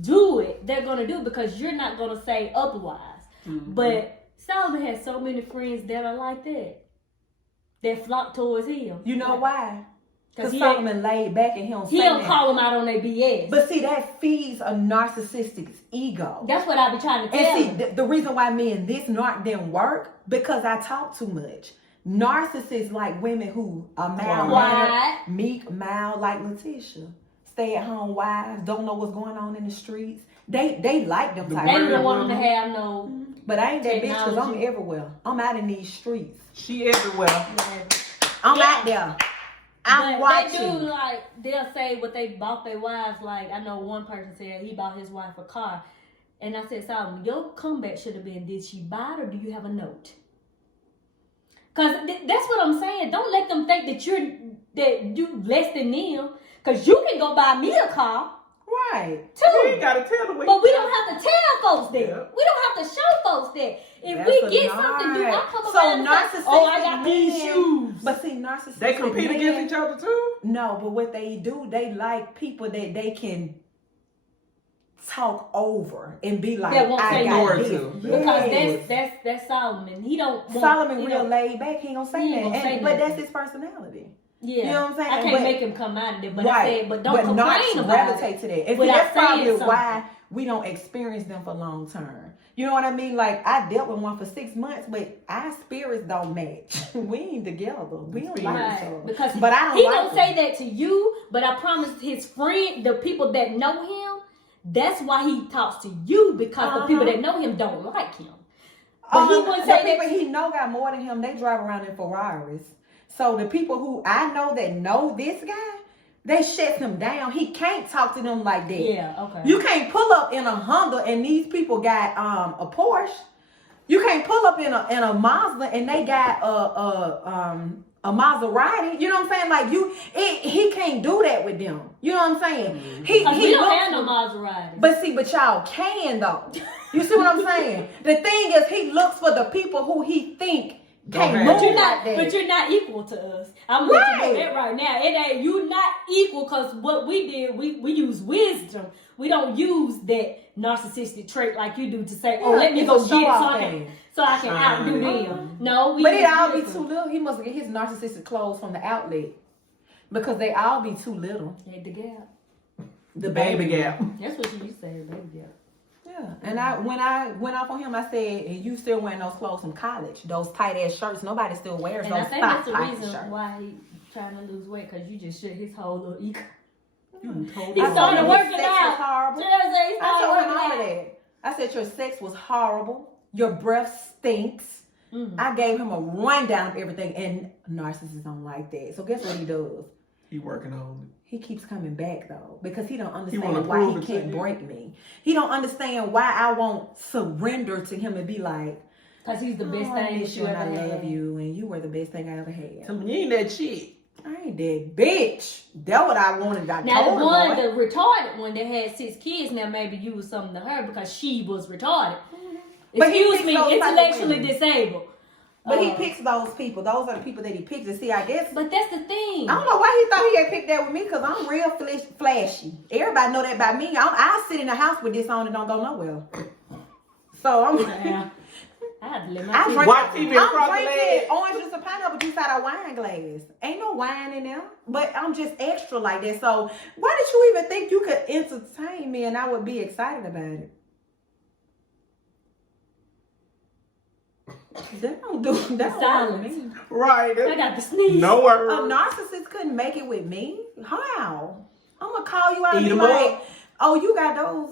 do it, they're gonna do it because you're not gonna say otherwise. But Solomon has so many friends that are like that flock towards him. You know why? Because he Solomon laid back and he don't say he'll that. call them out on their BS. But see, that feeds a narcissistic's ego. That's what I be trying to tell And see, him. the reason why me and this narc didn't work, because I talk too much. Narcissists like women who are mild, Quiet. meek, mild, like Letitia. Stay-at-home wives, don't know what's going on in the streets. They like them type They of don't want them to have no. But I ain't that bitch because I'm Technology. everywhere. I'm out in these streets. she everywhere. I'm out there. I'm But they do watching. like they'll say what they bought their wives. Like I know one person said he bought his wife a car, and I said, Solomon, your comeback should have been, did she buy it or do you have a note? Cause that's what I'm saying. Don't let them think that you less than them. Because you can go buy me a car. Right. Too. You ain't gotta tell them. But we don't have to tell folks that. Yeah. We don't have to show folks that. If That's we a get lie. something, do I come So around and say, narcissistic oh, I got these men- shoes. But see, narcissistic They compete men- against each other too. No, but what they do, they like people that they can talk over and be like, That won't I say got more this. to. Because Yes. that's Solomon. He don't want, Solomon he real don't- laid back. He ain't gonna say He that. ain't gonna say But nothing. that's his personality. Yeah. You know what I'm saying? I can't But- make him come out of it, but right. I said, but don't complain not about gravitate it. to that. And without that's probably saying why we don't experience them for long term. You know what I mean? Like, I dealt with one for 6 months, but our spirits don't match. We ain't together. We don't like Right. each other. Because but I don't he like gonna them. say that to you, but I promise his friend, the people that know him, that's why he talks to you, because the people that know him don't like him. But he wouldn't the say people that. he know got more than him. They drive around in Ferraris. So the people who I know that know this guy, they shut him down. He can't talk to them like that. Yeah, okay. You can't pull up in a Honda and these people got a Porsche. You can't pull up in a Mazda and they got a Maserati. You know what I'm saying? Like he can't do that with them. You know what I'm saying? Mm-hmm. He don't looks- have no Maserati. but y'all can though. You see what I'm saying? The thing is, he looks for the people who he think can't have move But you're like that. but you're not equal to us. I'm letting you know Right. that right now. It ain't you not equal, because what we did, we use wisdom. We don't use that narcissistic trait like you do to say, oh, Yeah, let me it's go a get it show-off thing. so I can outdo them. No, we But use it all be wisdom. too little. He must get his narcissistic clothes from the outlet because they all be too little. At the Gap. The baby gap. That's what you used to say, baby Gap. Yeah, and when I went off on him, I said, and you still wearing those clothes from college, those tight ass shirts. Nobody still wears And those I think stock that's the tight reason shirts. why he trying to lose weight, because you just shut his whole little ego. You told He me. started His working sex out. was horrible. He started I told him all of working that. I said your sex was horrible. Your breath stinks. Mhm. I gave him a rundown of everything, and narcissists don't like that. So guess what he does? He working on He keeps coming back though, because he don't wanna understand why prove he it to can't you. break me. He don't understand why I won't surrender to him and be like, Because he's the best "Oh, I thing miss that you and ever I had. love you, and you were the best thing I ever it. had." Tell me you ain't that shit. I ain't that bitch. That's what I wanted. I Now told the one, her, boy. the retarded one that had 6 kids, now maybe you was something to her because she was retarded. But he Excuse picks me, those type of intellectually women. disabled. But he picks those people. Those are the people that he picks. And see, I guess But that's the thing. I don't know why he thought he had picked that with me, because I'm real flashy. Everybody know that about me. I sit in the house with this on and don't go nowhere. So I'm. Yeah. I had to let my I kids- drink. White TV across the I'm leg. drinking orange juice and pineapple juice out of a wine glass. Ain't no wine in there, but I'm just extra like that. So why did you even think you could entertain me and I would be excited about it? That don't do that. Don't work with me. Right. I got the sneeze. No A worries. narcissist couldn't make it with me. How? I'm gonna call you out and Eat be 'em like, up. "Oh, you got those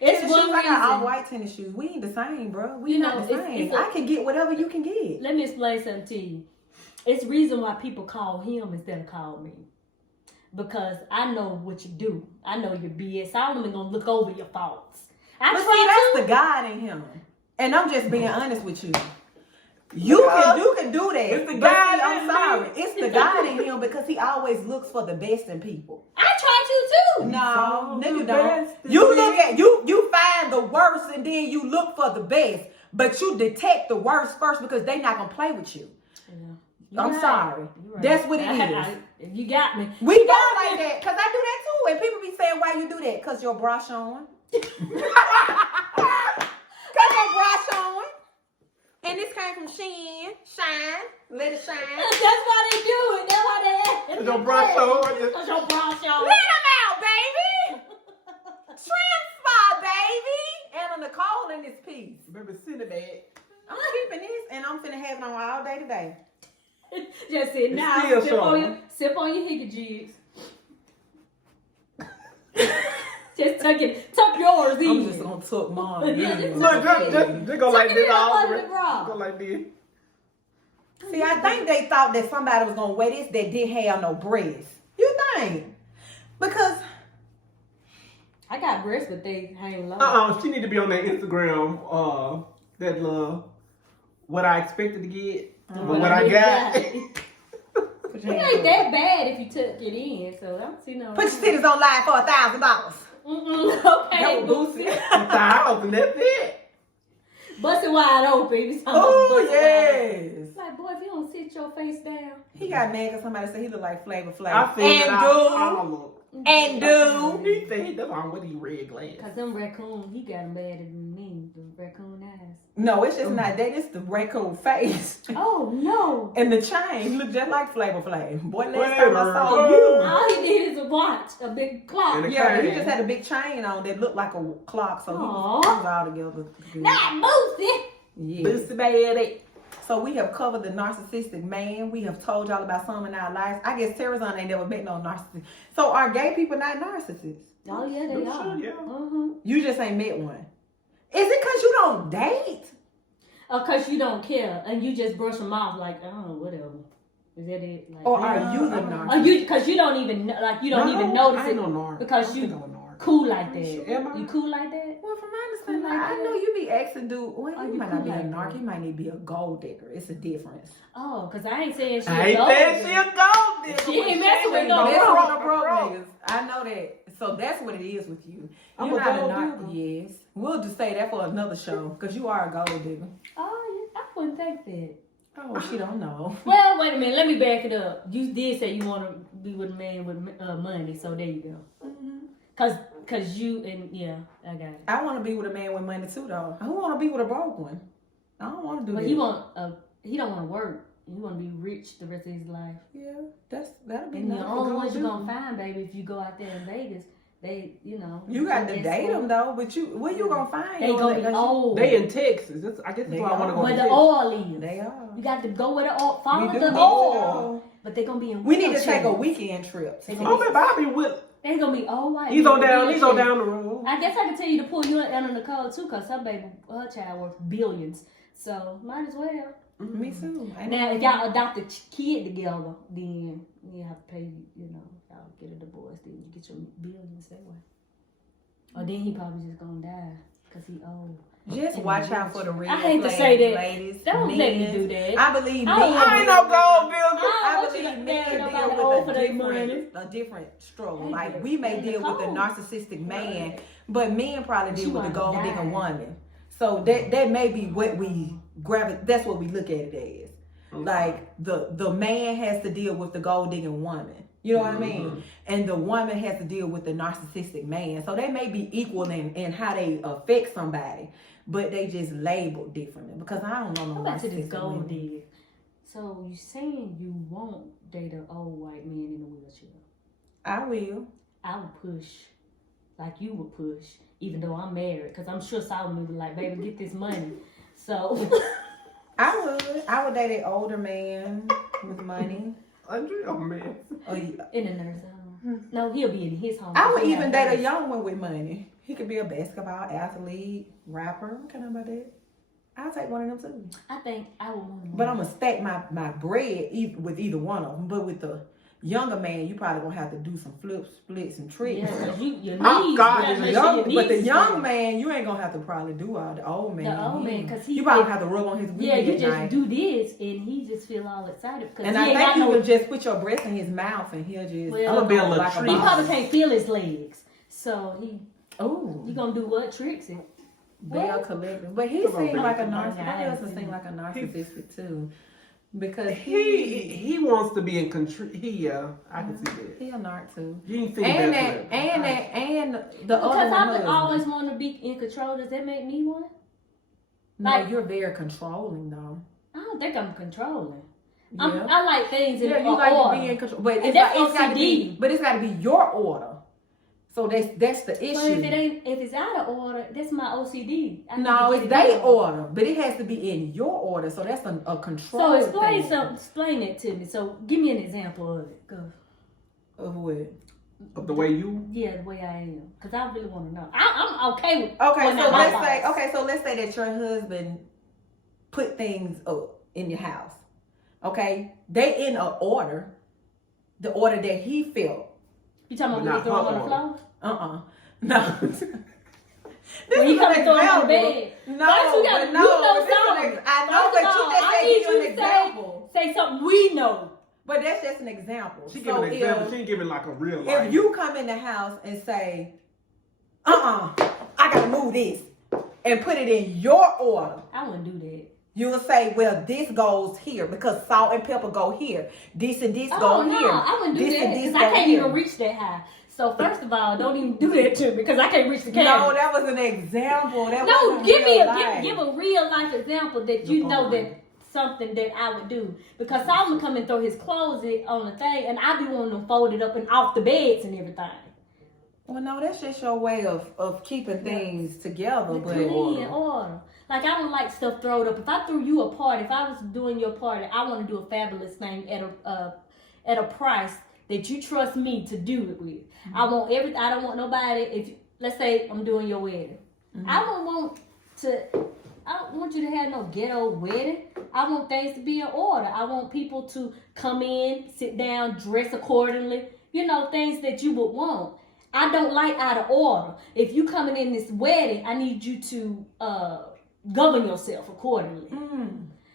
It's tennis one shoes? I got all reason. white tennis shoes. We ain't the same, bro. We You not know, the it's- same. it's a- I can get whatever you can get." Let me explain something to you. It's reason why people call him instead of call me. Because I know what you do. I know your BS. Solomon gonna look over your faults. I But see see, that's too. the God in him. And I'm just being honest with you. You can do that. It's the But God see, I'm in me. sorry. It's the God in him, because he always looks for the best in people. I try to too. No, So you the don't. best in You me. look at you find the worst and then you look for the best. But you detect the worst first, because they not gonna play with you. You're I'm right. sorry. You're right. That's what it is. You got me. We go like that, because I do that too. And people be saying, "Why you do that?" Because your bra showing. Because your bra showing. And this came from Shine. Let it shine. That's why they do it. That's why they. Your bra showing. Because your bra showing. Let them out, baby. Trim spot, baby. Anna Nicole in this piece. Baby, send it back. I'm keeping this, and I'm finna have it on all day today. Just sit now. still Sip showing. on your hickey jigs. Just tuck yours in. I'm just gonna tuck mine. Yeah, just Look, just go like Tuck it this in all under the the bra. Go like this. See, I think they thought that somebody was gonna wear this that didn't have no breasts. You think? Because I got breasts, but they hang low. She need to be on that Instagram. That what I expected to get, but what I got. Put your It hands ain't up. that bad if you tuck it in, so I don't see no. Put your titties on live for $1,000. Okay, That was Boosie. Boosie. It's eye open, that's it. Bust it wide open. He's talking about Oh, bust it wide open. yes. It's like, boy, if you don't sit your face down. He got mad because somebody said he looked like Flavor Flav. I feel And it. do. He said he does on with these red glasses. Cause them raccoon, he got them badder than me. The raccoon eyes. No, it's just not that. It's the raccoon face. Oh no! And the chain. He looked just like Flavor Flav. Boy, last Flavor time I saw Flav. you. All he did is a watch, a big clock. And a Yeah, he chain. just had a big chain on that looked like a clock. So he Aw. was all together. Good. Not Boosie. Yes. Boosie baby. So we have covered the narcissistic man. We have told y'all about some in our lives. I guess Terizon ain't never met no narcissist. So are gay people not narcissists? Oh yeah, they Sure, are. yeah. You just ain't met one. Is it because you don't date? Cause you don't care and you just brush them off like, oh, whatever. Is that it? Like, Or are you the Oh, narcissist? Cause you don't even like you don't even No, notice I it ain't no narc. because I you think I'm a narc. cool like that. Am I? You cool like that? Well, from my understanding, Like I that? know you be asking dude. Well, Oh, he you might not cool be a like narc. that. He might need to be a gold digger. It's a difference. Oh, cause I ain't saying she I a ain't gold saying digger. she a gold digger. She ain't messing with That's no what broke. the broke niggas. I know that. So that's what it is with you. I'm You're a not a gold narc. digger. Yes. We'll just say that for another show because you are a gold digger. Oh, yeah, I wouldn't take that. Oh, she don't know. Well, wait a minute. Let me back it up. You did say you want to be with a man with money, so there you go. Cause you and yeah, I got it. I want to be with a man with money too, though. I don't want to be with a broke one. I don't want to do But that. he don't want to work. He want to be rich the rest of his life. Yeah, that'll be And the nice. only ones you're gonna find, baby, if you go out there in Vegas, they, you know. You got to they date score. them though, but where you gonna find? They gonna be old. They in Texas. I guess that's They why I want to go are. Where to the Texas. oil is. They are. You got to go where the oil. Follow We do the need to oil. go. But they gonna be in. We need to take a wheelchairs. weekend trip. They Oh, man, Bobby with. They gonna be all white. He's on down. wheelchairs. He's on down the road. I guess I can tell you to pull you and Anna Nicole too, cause her baby, her child worth billions. So might as well. Me too. I Now, know. if y'all adopt a kid together, then you have to pay. You know, y'all get a divorce, then you get your billions that way. Or then he probably just gonna die, cause he old. Just watch out for the red I hate to flags, say that. ladies. Don't let me Men. do that. I believe I men. don't I ain't no gold builder. I I want you believe to men marry nobody deal old with for their money. a different struggle. They Like do. we may They deal with a cold. narcissistic man, but men probably She deal with a wanna gold die. digger woman. So that may be what we that's what we look at it as. Like the man has to deal with the gold digging woman. You know what I mean? And the woman has to deal with the narcissistic man. So they may be equal in how they affect somebody, but they just labeled differently. Because I don't know no Go back to this narcissistic gold women. digger. So you saying you won't date an old white man in a wheelchair? I will. I would push, like you would push, even though I'm married, because I'm sure Solomon would be like, baby, get this money. So I would date an older man with money. Andrea, oh man. Oh, yeah. in a nurse home. No, he'll be in his home. I would He even have date a nurse. young one with money. He could be a basketball athlete, rapper. I'm kind of about that. I'll take one of them too. I think I would want. But I'm gonna stack my bread with either one of them. But with the younger man, you probably gonna have to do some flips, splits, and tricks. Yeah, because your knees. Oh, God, you gotta the make sure your knees But the is young straight. man, you ain't gonna have to probably do all the old man. The old man, because he you probably have to rub on his weed Yeah, you at just night. do this, and he just feel all excited because And he I ain't think got you no. would just put your breast in his mouth and he'll just. Well, I'ma be a little like treat. He boss. probably can't feel his legs, so he Ooh. you gonna do what tricks it? They are collective. But he Come on, seemed baby. like a Come on, narcissist. My guys. husband seemed like a narcissistic too. Because He wants to be in control. I can see that. he a narc too. You ain't think And that. the Because other I one. always want to be in control. Does that make me one? No, like- you're very controlling though. I don't think I'm controlling. Yeah. I like things in Yeah, you order. like to be in control, but And it's that's got to be. OCD. But it's got to be your order. So that's the issue. But if it's out of order, that's my OCD. I No, need it's to get it their in order, but it has to be in your order. So that's a control. So explain thing. explain it to me. So give me an example of it. Go. Of what? Of the way you. Yeah, the way I am, because I really want to know. I'm okay with. Okay, going so out my let's say box. so let's say that your husband put things up in your house. Okay, they in a order, the order that he felt. You talking about when Not you throw him on the her floor? No. This When he is come an and throw him on the example. bed. No, First you gotta- but you no, know this is something. I know, First but of you all, just I said need give you an to example. Say something we know. But that's just an example. She giving an example. She ain't giving like a real life. If you come in the house and say, I gotta move this and put it in your order. I wouldn't do that. You will say, well, this goes here because salt and pepper go here. This and this go here. No, I wouldn't do that because I can't even reach that high. So first of all, don't even do that to me because I can't reach the camera. No, that was an example. Give a real life example that you know that something that I would do. Because Solomon come and throw his clothes on the thing and I be wanting them folded up and off the beds and everything. Well, no, that's just your way of keeping things together. But order. Like, I don't like stuff thrown up. If I threw you a party, if I was doing your party, I want to do a fabulous thing at a price that you trust me to do it with. Mm-hmm. I don't want nobody, let's say I'm doing your wedding. Mm-hmm. I don't want you to have no ghetto wedding. I want things to be in order. I want people to come in, sit down, dress accordingly. You know, things that you would want. I don't like out of order. If you coming in this wedding, I need you to govern yourself accordingly.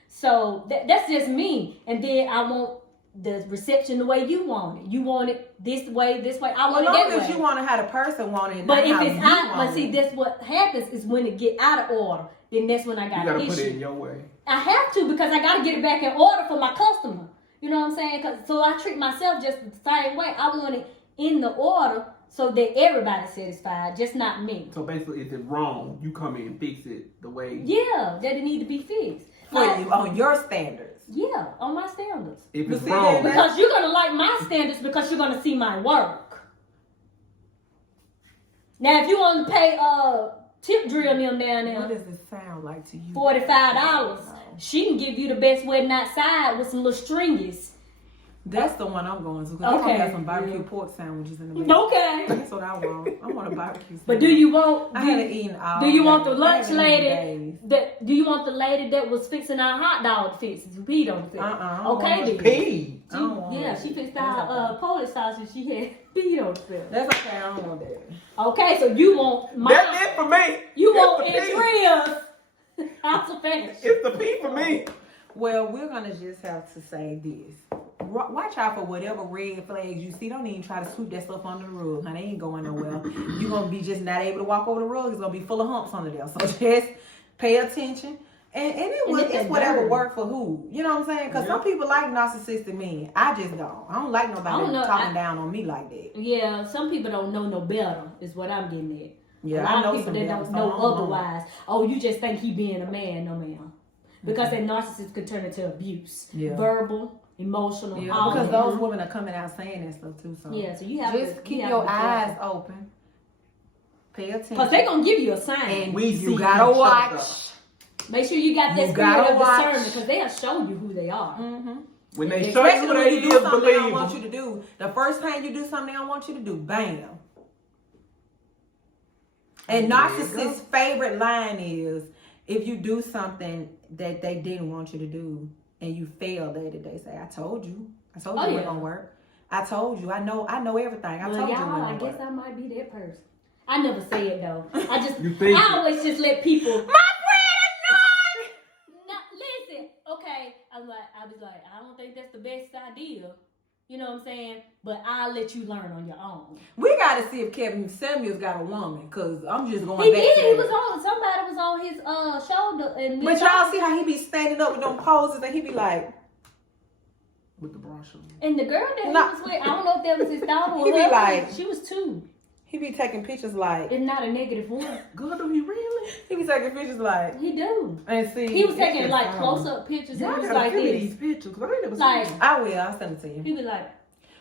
So that's just me. And then I want the reception the way you want it. You want it this way. I want it that way. As long as you want to have the person want it. But if it's out, but see, that's what happens is when it get out of order. Then that's when I got an issue. You gotta put it in your way. I have to because I gotta get it back in order for my customer. You know what I'm saying? So I treat myself just the same way. I want it in the order so that everybody's satisfied, just not me. So basically, if it's wrong, you come in and fix it the way. Yeah, that it need to be fixed. For you, on your standards. Yeah, on my standards. If it's wrong. Because you're going to like my standards because you're going to see my work. Now, if you want to pay tip drill them down there. What does it sound like to you? $45. She can give you the best wedding outside with some little stringies. That's the one I'm going to. Because I'm going to have some barbecue pork sandwiches in the middle. Okay. That's what I want. I want a barbecue sandwich. But do you want... I haven't eaten all Do you want the day. lunch lady... Do you want the lady that was fixing our hot dog fixes? You peed on it. Okay, then. Pee? Yeah, she fixed our Polish sausage. She had peed on it. That's okay. I don't want that. Okay, so you want... That's it for me. You want Andrea's house of finish. It's the pee for me. Well, we're going to just have to say this. Watch out for whatever red flags you see. Don't even try to sweep that stuff under the rug, honey. They ain't going nowhere. You're going to be just not able to walk over the rug. It's going to be full of humps under there. So just pay attention. And it's whatever work for who. You know what I'm saying? Because some people like narcissistic men. I just don't. I don't like nobody talking down on me like that. Yeah, some people don't know no better is what I'm getting at. Yeah, a lot of people that don't know otherwise. Oh, you just think he being a man. No, ma'am. Because that narcissist could turn into abuse. Yeah. Verbal, emotional. Yeah, because those women are coming out saying that stuff too. So yeah, so you have to keep your eyes open. Pay attention. Because they're going to give you a sign. And you got to watch. Make sure you got that spirit of discernment because they'll show you who they are. Mm-hmm. When they show you who they is, believe I want you to do. The first time you do something I want you to do, bam. And narcissist's favorite line is, if you do something that they didn't want you to do and you failed at it, they say, I told you it wasn't going to work. I told you. I know everything. I told you. I guess I might be that person. I never say it though. I always just let people. My friend no, listen. Okay. I was like, I don't think that's the best idea. You know what I'm saying? But I'll let you learn on your own. We got to see if Kevin Samuels got a woman, because I'm just going back. He did. He was on. Somebody was on his shoulder. But y'all see how he be standing up with them poses and he be like. With the bra on. And the girl that he was with, I don't know if that was his daughter or he be like, she was 2. He be taking pictures like. It's not a negative one. God, do he really? He be taking pictures like. He do. And see. He was taking like close up pictures. Y'all and he was gotta like send me this. these pictures because I ain't never like, seen them. I will. I'll send it to you. He be like.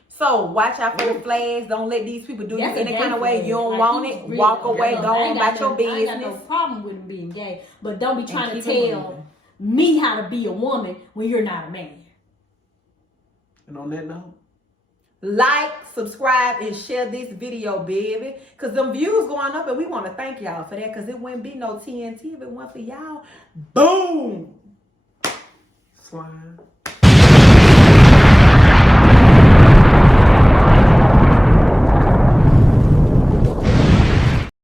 So watch out for the flags. Don't let these people do you any kind of way. You don't like, want it. Really, walk away. Go on about your business. I ain't got no problem with him being gay. But don't be trying to tell me how to be a woman when you're not a man. And on that note. Like, subscribe, and share this video, baby. Because them views going up, and we want to thank y'all for that. Because it wouldn't be no TNT if it weren't for y'all. Boom! Slime.